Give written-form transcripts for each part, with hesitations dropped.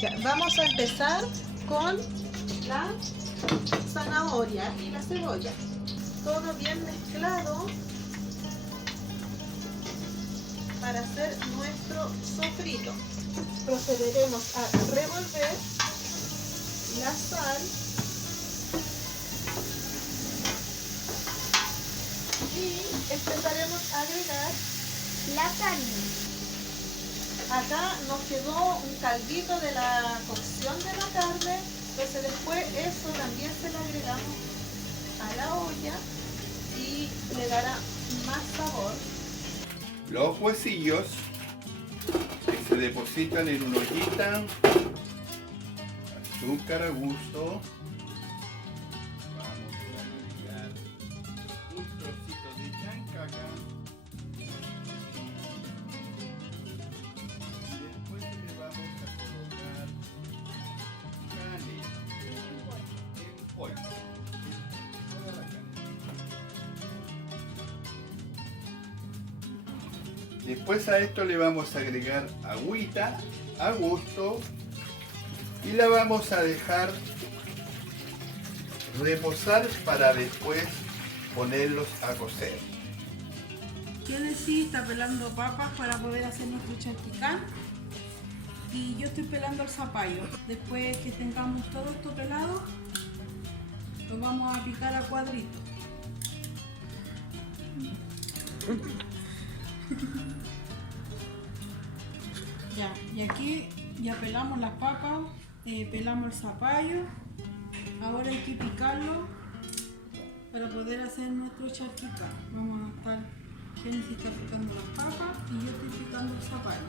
Ya, vamos a empezar con la zanahoria y la cebolla. Todo bien mezclado para hacer nuestro sofrito. Procederemos a revolver la sal y empezaremos a agregar la carne. Acá nos quedó un caldito de la cocción de la carne, entonces después eso también se lo agregamos a la olla y le dará más sabor. Los huesillos que se depositan en una ollita, azúcar a gusto. Vamos a agregar un trocito de chancaca. Y después le vamos a colocar canela en polvo. Toda la canela. Después a esto le vamos a agregar agüita a gusto y la vamos a dejar reposar para después ponerlos a cocer. Genesis está pelando papas para poder hacer nuestro charquicán y yo estoy pelando el zapallo. Después que tengamos todo esto pelado, lo vamos a picar a cuadritos. Ya, y aquí ya pelamos las papas, pelamos el zapallo. Ahora hay que picarlo para poder hacer nuestro charquicán. Vamos a estar, Genesis está picando las papas y yo estoy picando el zapallo.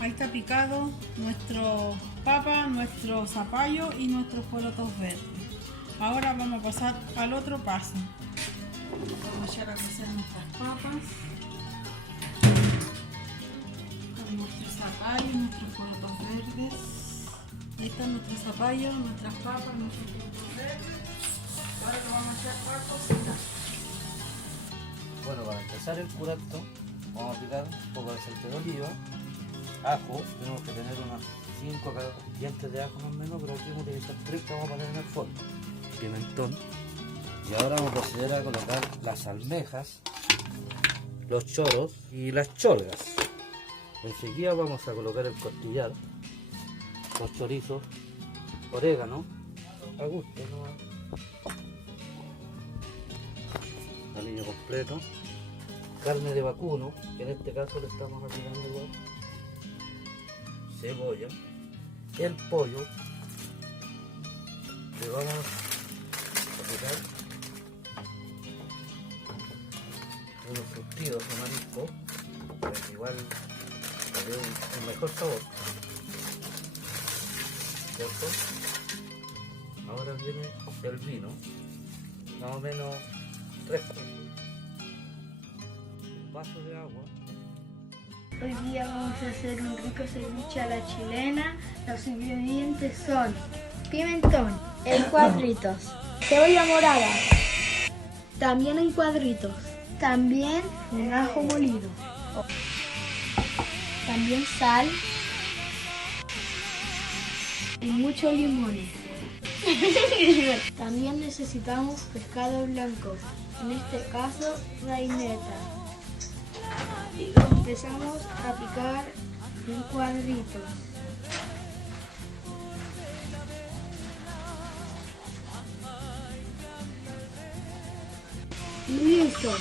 Ahí está picado nuestro papa, nuestro zapallo y nuestros porotos verdes. Ahora vamos a pasar al otro paso. Vamos a echar a cocer nuestras papas. Nuestro zapallo, nuestros porotos verdes. Ahí está nuestro zapallo, nuestras papas, nuestros porotos verdes. Ahora lo vamos a echar para cocinar. Bueno, para empezar el curato, vamos a picar un poco de aceite de oliva, ajo, tenemos que tener unas 5 dientes de ajo más o menos, pero aquí vamos a utilizar 3 que vamos a poner en el fondo. Pimentón. Y ahora vamos a proceder a colocar las almejas, los choros y las cholgas. Enseguida vamos a colocar el costillar, los chorizos, orégano, a gusto, ¿no? Aliño completo, carne de vacuno, que en este caso le estamos aplicando igual, cebolla, el pollo, le vamos a aplicar unos surtidos de marisco, para que igual le dé un mejor sabor, ¿cierto? Ahora viene el vino, más o menos 3 cuartos, un vaso de agua. Hoy día vamos a hacer un rico ceviche a la chilena. Los ingredientes son pimentón en cuadritos, cebolla morada también en cuadritos, también un ajo molido, también sal y muchos limones. También necesitamos pescado blanco, en este caso reineta. Empezamos a picar en cuadritos. Y listo.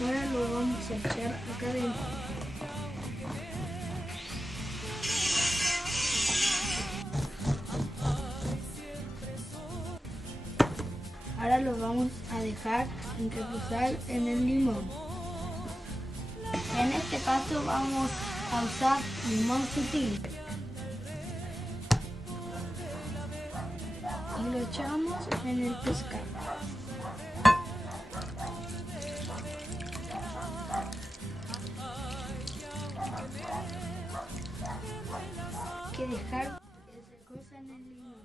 Ahora lo vamos a echar acá adentro. Ahora lo vamos a dejar reposar en el limón. En este caso vamos a usar limón sutil. Y lo echamos en el pescado. Hay que dejar que se cosa en el limón.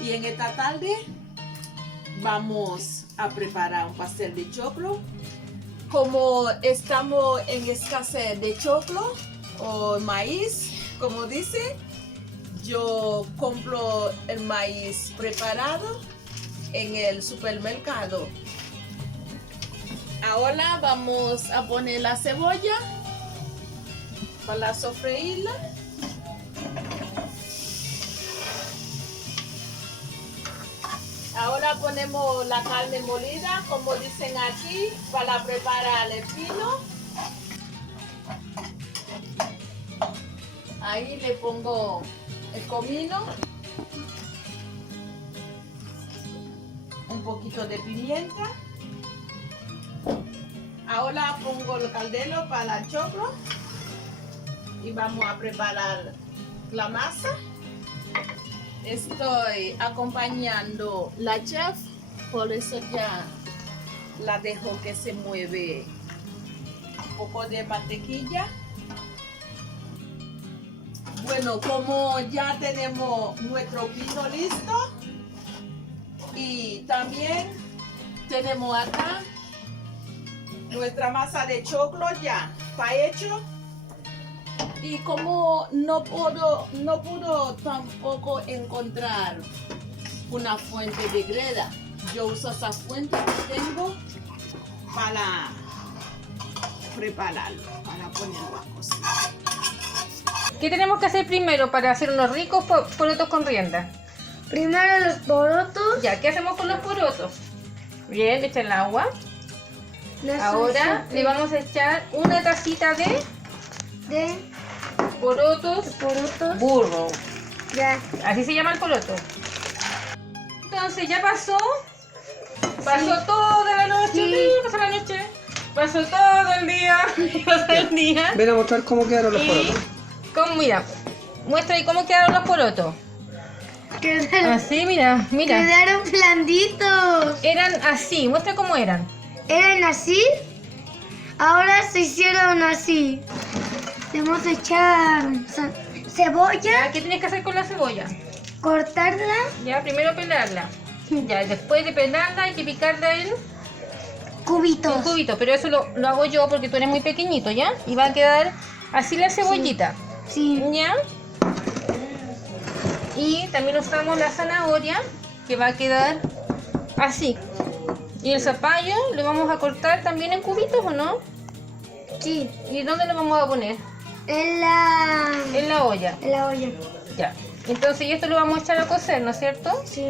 Y en esta tarde vamos a preparar un pastel de choclo. Como estamos en escasez de choclo o maíz, como dice, yo compro el maíz preparado en el supermercado. Ahora vamos a poner la cebolla para sofreírla. Ahora ponemos la carne molida, como dicen aquí, para preparar el pino. Ahí le pongo el comino, un poquito de pimienta. Ahora pongo el caldero para el choclo y vamos a preparar la masa. Estoy acompañando la chef, por eso ya la dejo que se mueve un poco de mantequilla. Bueno, como ya tenemos nuestro pino listo y también tenemos acá nuestra masa de choclo ya está hecho. Y como no puedo tampoco encontrar una fuente de greda, yo uso esa fuente que tengo para prepararlo, para ponerlo a cocinar. ¿Qué tenemos que hacer primero para hacer unos ricos porotos con rienda? Primero los porotos. Ya, ¿qué hacemos con los porotos? Bien, echa el agua. Los Ahora le vamos a echar una tacita de porotos burro. Ya. Así se llama el poroto. Entonces ya pasó toda la noche, pasó todo el día, Ven a mostrar cómo quedaron los porotos. Mira, muestra ahí cómo quedaron los porotos. Así, mira. Quedaron blanditos. Eran así, muestra cómo eran. Eran así. Ahora se hicieron así. Le vamos a echar cebolla. ¿Qué tienes que hacer con la cebolla? Cortarla. Ya, primero pelarla. Ya, después de pelarla hay que picarla en Cubitos. cubitos. Pero eso lo hago yo porque tú eres muy pequeñito, ¿ya? Y va a quedar así la cebollita. Sí. ¿Ya? Y también usamos la zanahoria, que va a quedar así. Y el zapallo lo vamos a cortar también en cubitos, ¿o no? Sí. ¿Y dónde lo vamos a poner? En la olla. En la olla. Ya. Entonces, y esto lo vamos a echar a cocer, ¿no es cierto? Sí.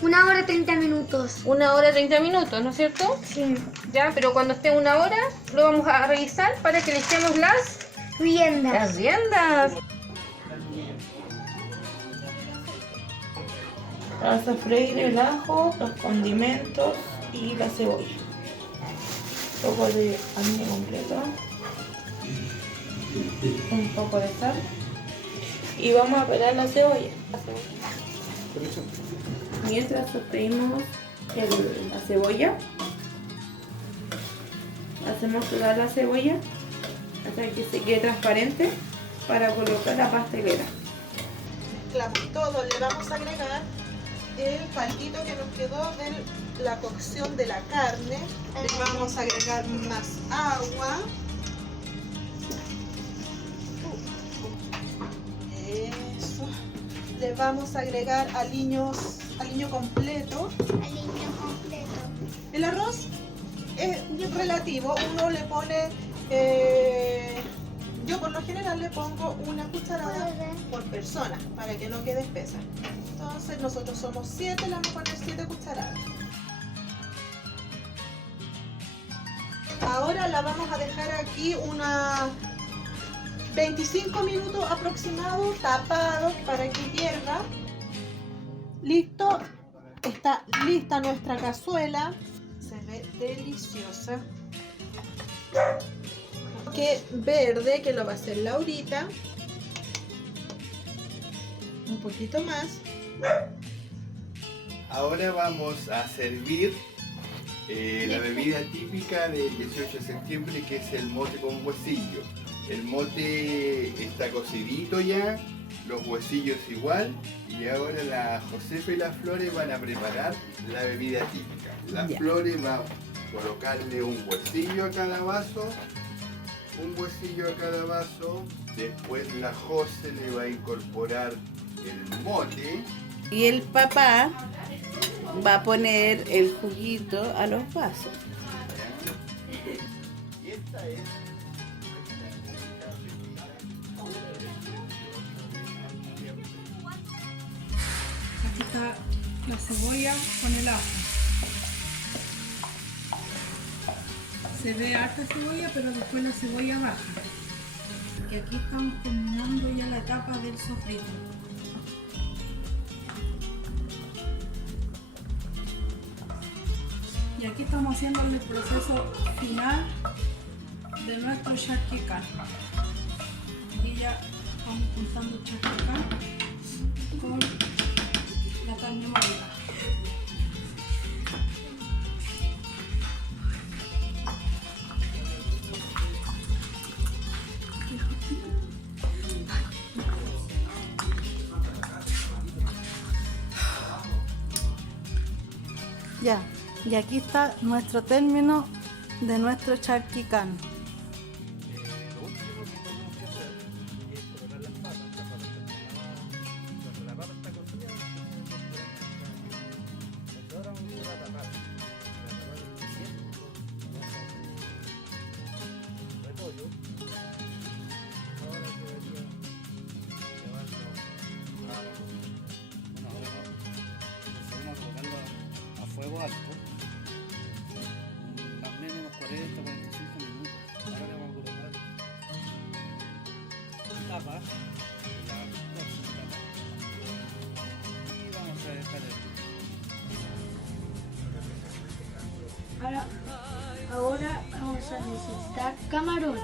1 hora 30 minutos. 1 hora 30 minutos, ¿no es cierto? Sí. Ya, pero cuando esté 1 hora, lo vamos a revisar para que le echemos las Riendas. riendas. Vas a freír el ajo, los condimentos y la cebolla. Un poco de harina completa. Un poco de sal. Y vamos a pelar la cebolla. Mientras sofreímos la cebolla, hacemos pelar la cebolla hasta que se quede transparente para colocar la pastelera. Mezclamos todo, le vamos a agregar el caldito que nos quedó de la cocción de la carne. Le vamos a agregar más agua. Eso. Le vamos a agregar aliño completo. El arroz es relativo, uno le pone, yo por lo general le pongo 1 cucharada por persona para que no quede espesa. Entonces nosotros somos 7, le vamos a poner 7 cucharadas. Ahora la vamos a dejar aquí unos 25 minutos aproximados, tapado para que hierva. Listo, está lista nuestra cazuela. Se ve deliciosa. Que verde, que lo va a hacer Laurita. Un poquito más. Ahora vamos a servir la bebida típica del 18 de septiembre, que es el mote con huesillo. El mote está cocidito ya, los huesillos igual, y ahora la Josefa y las Flores van a preparar la bebida típica. Las Flores va a colocarle un huesillo a cada vaso, Después la José le va a incorporar el mote. Y el papá va a poner el juguito a los vasos. Y esta es Aquí está la cebolla con el ajo. Se ve harta cebolla, pero después la cebolla baja. Y aquí estamos terminando ya la etapa del sofrito. Y aquí estamos haciendo el proceso final de nuestro charquicán. Aquí ya vamos juntando el charquicán con la carne molida. Ya, y aquí está nuestro término de nuestro charquicán. Lo último que tenemos que hacer es colocar las papas. Cuando la papa está cocida, ahora vamos a tapar. Repollo. Ahora debería llevarlo ahora no. Seguimos colocando a fuego alto. Más o menos unos 40, 45 minutos. Ahora le vamos a colocar tapa, la próxima tapa. Y vamos a dejar Ahora vamos a necesitar camarón,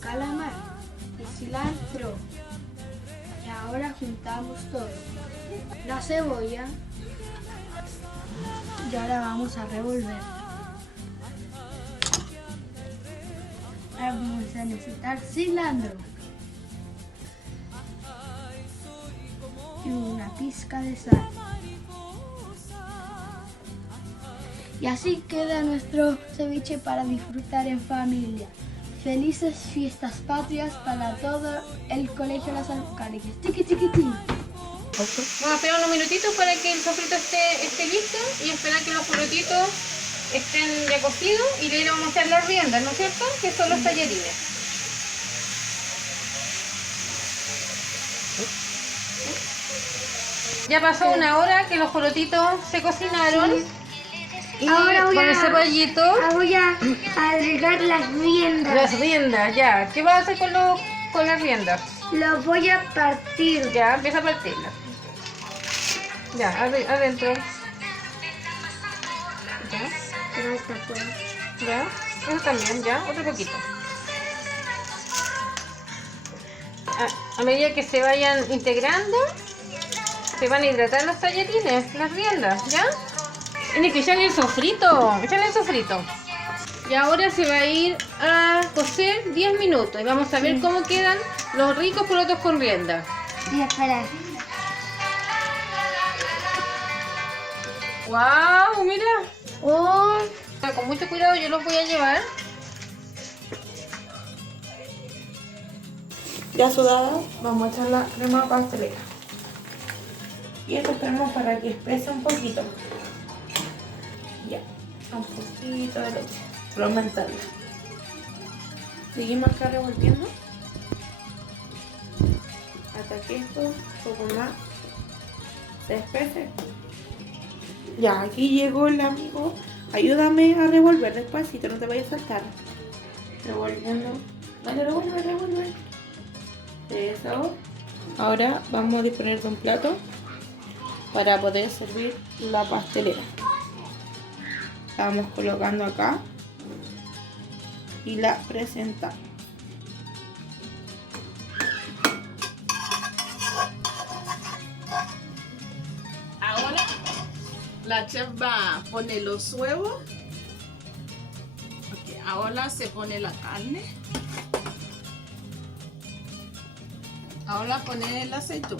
calamar y cilantro. Y ahora juntamos todo. La cebolla. Y ahora vamos a revolver. Ahora vamos a necesitar cilantro. Y una pizca de sal. Y así queda nuestro ceviche para disfrutar en familia. Felices fiestas patrias para todo el Colegio Las Alcárigas. Chiqui chiquitín. Vamos a esperar unos minutitos para que el sofrito esté listo y esperar que los porotitos estén ya cocidos y le vamos a echar las riendas, ¿no es cierto? Que son los tallarines. Ya pasó una hora que los porotitos se cocinaron. Y Ahora voy con el a- cebollito, Voy a agregar las riendas. las riendas, ya. ¿Qué vas a hacer con las riendas? Lo voy a partir. Ya, empieza a partirlas. Ya, adentro. Ya, Pero esta pues. ya. Eso también, ya. Otro poquito. A medida que se vayan integrando, se van a hidratar los tallarines, las riendas, ¿ya? Tiene que echarle el sofrito, Y ahora se va a ir a cocer 10 minutos y vamos a ver cómo quedan los ricos porotos con rienda. Y espera. ¡Wow! Mira. Oh, Con mucho cuidado yo los voy a llevar. Ya sudada, vamos a echar la crema pastelera. Y esto esperamos para que espese un poquito. Ya, un poquito de leche, para aumentarla. Seguimos acá revolviendo hasta que esto un poco más se espese. Ya, aquí llegó el amigo. Ayúdame a revolver despacito, no te vayas a saltar. Revolviendo. Dale, revuelve. Eso. Ahora vamos a disponer de un plato para poder servir la pastelera. La vamos colocando acá y la presentamos. Ahora la chef va a poner los huevos. Ok, ahora se pone la carne. Ahora pone el aceite.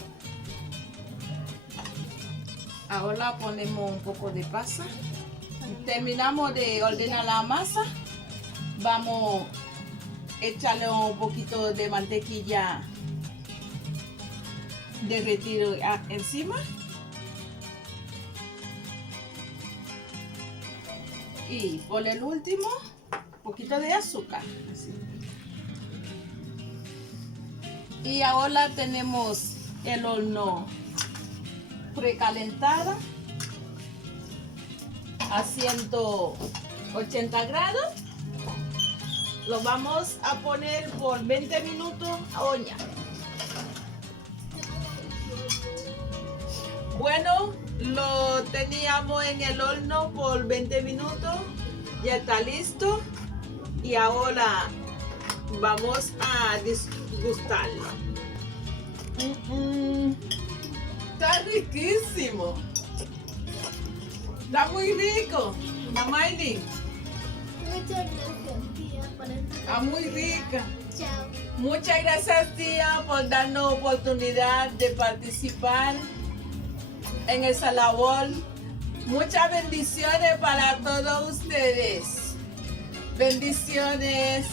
Ahora ponemos un poco de pasa. Terminamos de ordenar la masa. Vamos échale un poquito de mantequilla derretido encima. Y por el último, un poquito de azúcar. Así. Y ahora tenemos el horno precalentado a 180 grados. Lo vamos a poner por 20 minutos a hornear. Bueno, lo teníamos en el horno por 20 minutos. Ya está listo. Y ahora vamos a disgustarlo. Está riquísimo. Está muy rico. Namaili. Está muy rica. Muchas gracias, tía, por darnos oportunidad de participar en esa labor. Muchas bendiciones para todos ustedes. Bendiciones.